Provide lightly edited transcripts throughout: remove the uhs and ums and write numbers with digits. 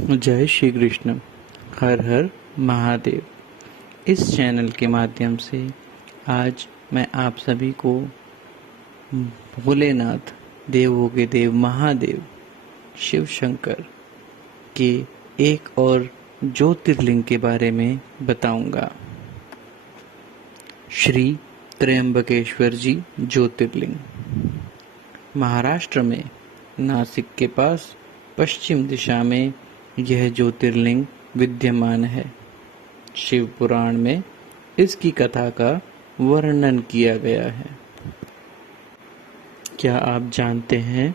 जय श्री कृष्ण। हर हर महादेव। इस चैनल के माध्यम से आज मैं आप सभी को भोलेनाथ, देवों के देव महादेव शिव शंकर के एक और ज्योतिर्लिंग के बारे में बताऊंगा। श्री त्र्यंबकेश्वर जी ज्योतिर्लिंग महाराष्ट्र में नासिक के पास पश्चिम दिशा में यह ज्योतिर्लिंग विद्यमान है। शिव पुराण में इसकी कथा का वर्णन किया गया है। क्या आप जानते हैं,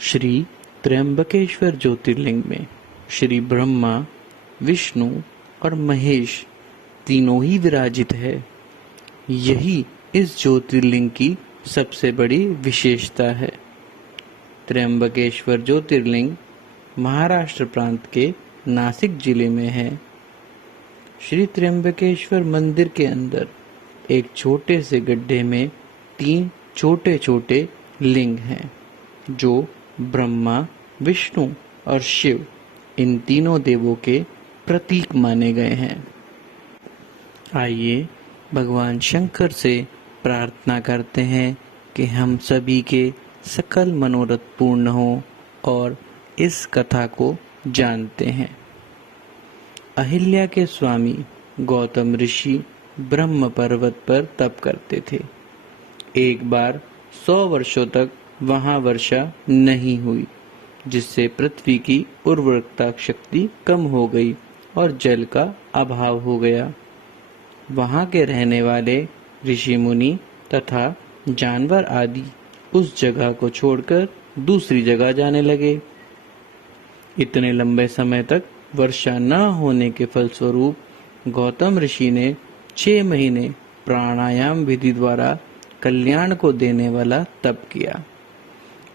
श्री त्र्यंबकेश्वर ज्योतिर्लिंग में श्री ब्रह्मा, विष्णु और महेश तीनों ही विराजित है। यही इस ज्योतिर्लिंग की सबसे बड़ी विशेषता है। त्र्यंबकेश्वर ज्योतिर्लिंग महाराष्ट्र प्रांत के नासिक जिले में है। श्री त्र्यंबकेश्वर मंदिर के अंदर एक छोटे से गड्ढे में 3 छोटे छोटे लिंग हैं, जो ब्रह्मा, विष्णु और शिव इन तीनों देवों के प्रतीक माने गए हैं। आइए भगवान शंकर से प्रार्थना करते हैं कि हम सभी के सकल मनोरथ पूर्ण हो और इस कथा को जानते हैं। अहिल्या के स्वामी गौतम ऋषि ब्रह्म पर्वत पर तप करते थे। एक बार 100 वर्षों तक वहां वर्षा नहीं हुई, जिससे पृथ्वी की उर्वरकता शक्ति कम हो गई और जल का अभाव हो गया। वहां के रहने वाले ऋषि मुनि तथा जानवर आदि उस जगह को छोड़कर दूसरी जगह जाने लगे। इतने लंबे समय तक वर्षा न होने के फलस्वरूप गौतम ऋषि ने 6 महीने प्राणायाम विधि द्वारा कल्याण को देने वाला तप किया।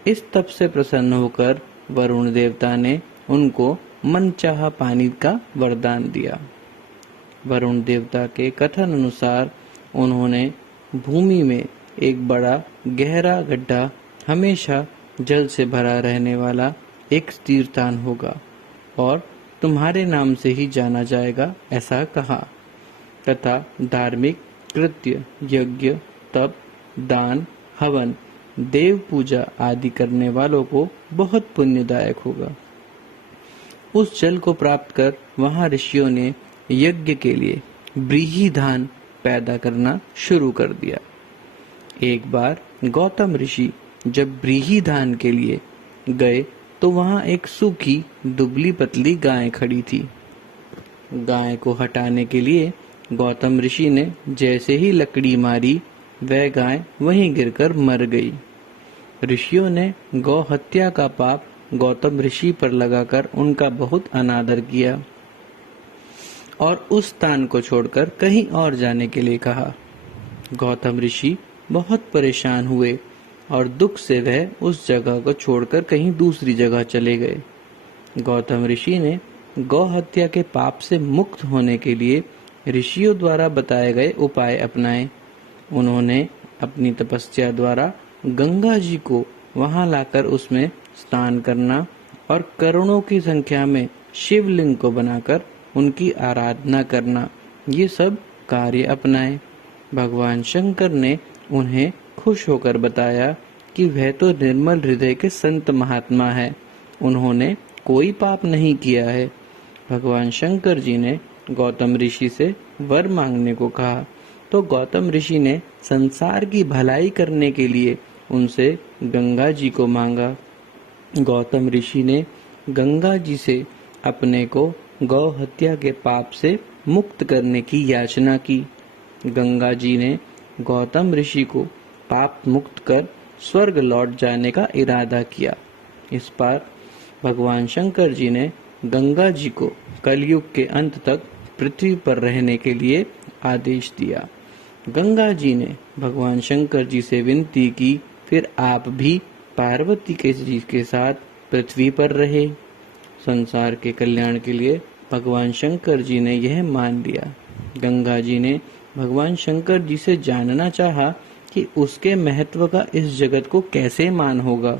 इस तप से प्रसन्न होकर वरुण देवता ने उनको मनचाहा पानी का वरदान दिया। वरुण देवता के कथन अनुसार उन्होंने भूमि में एक बड़ा गहरा गड्ढा हमेशा जल से भरा रहने वाला एक तीर्थस्थान होगा और तुम्हारे नाम से ही जाना जाएगा, ऐसा कहा तथा धार्मिक कृत्य, यज्ञ, तप, दान, हवन, देव पूजा आदि करने वालों को बहुत पुण्यदायक होगा। उस जल को प्राप्त कर वहां ऋषियों ने यज्ञ के लिए व्रीहि धान पैदा करना शुरू कर दिया। एक बार गौतम ऋषि जब व्रीहि धान के लिए गए तो वहां एक सूखी दुबली पतली गाय खड़ी थी। गाय को हटाने के लिए गौतम ऋषि ने जैसे ही लकड़ी मारी, वह गाय वहीं गिरकर मर गई। ऋषियों ने गौ हत्या का पाप गौतम ऋषि पर लगाकर उनका बहुत अनादर किया और उस स्थान को छोड़कर कहीं और जाने के लिए कहा। गौतम ऋषि बहुत परेशान हुए और दुख से वह उस जगह को छोड़कर कहीं दूसरी जगह चले गए। गौतम ऋषि ने गौ हत्या के पाप से मुक्त होने के लिए ऋषियों द्वारा बताए गए उपाय अपनाए। उन्होंने अपनी तपस्या द्वारा गंगा जी को वहां लाकर उसमें स्नान करना और करोड़ों की संख्या में शिवलिंग को बनाकर उनकी आराधना करना, ये सब कार्य अपनाए। भगवान शंकर ने उन्हें खुश होकर बताया कि वह तो निर्मल हृदय के संत महात्मा है, उन्होंने कोई पाप नहीं किया है। भगवान शंकर जी ने गौतम ऋषि से वर मांगने को कहा, तो गौतम ऋषि ने संसार की भलाई करने के लिए उनसे गंगा जी को मांगा। गौतम ऋषि ने गंगा जी से अपने को गौ हत्या के पाप से मुक्त करने की याचना की। गंगा जी ने गौतम ऋषि को पाप मुक्त कर स्वर्ग लौट जाने का इरादा किया। इस बार भगवान शंकर जी ने गंगा जी को कलयुग के अंत तक पृथ्वी पर रहने के लिए आदेश दिया। गंगा जी ने भगवान शंकर जी से विनती की, फिर आप भी पार्वती के जी के साथ पृथ्वी पर रहे। संसार के कल्याण के लिए भगवान शंकर जी ने यह मान लिया। गंगा जी ने भगवान शंकर जी से जानना चाहा कि उसके महत्व का इस जगत को कैसे मान होगा।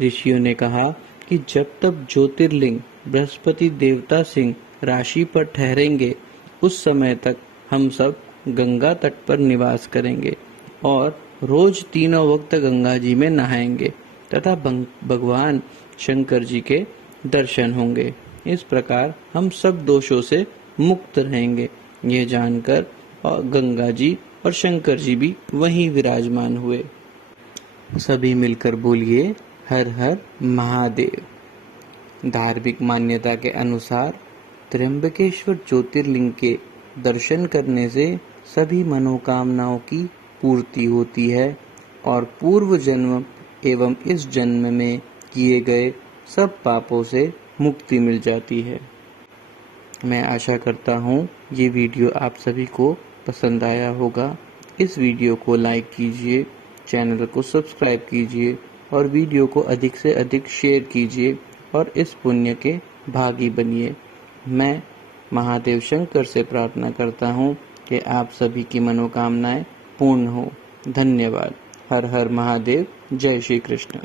ऋषियों ने कहा कि जब तक ज्योतिर्लिंग बृहस्पति देवता सिंह राशि पर ठहरेंगे, उस समय तक हम सब गंगा तट पर निवास करेंगे और रोज तीनों वक्त गंगा जी में नहाएंगे तथा भगवान शंकर जी के दर्शन होंगे। इस प्रकार हम सब दोषों से मुक्त रहेंगे। ये जानकर और गंगा जी और शंकर जी भी वहीं विराजमान हुए। सभी मिलकर बोलिए हर हर महादेव। धार्मिक मान्यता के अनुसार त्र्यंबकेश्वर ज्योतिर्लिंग के दर्शन करने से सभी मनोकामनाओं की पूर्ति होती है और पूर्व जन्म एवं इस जन्म में किए गए सब पापों से मुक्ति मिल जाती है। मैं आशा करता हूँ ये वीडियो आप सभी को पसंद आया होगा। इस वीडियो को लाइक कीजिए, चैनल को सब्सक्राइब कीजिए और वीडियो को अधिक से अधिक शेयर कीजिए और इस पुण्य के भागी बनिए। मैं महादेव शंकर से प्रार्थना करता हूँ कि आप सभी की मनोकामनाएं पूर्ण हो। धन्यवाद। हर हर महादेव। जय श्री कृष्ण।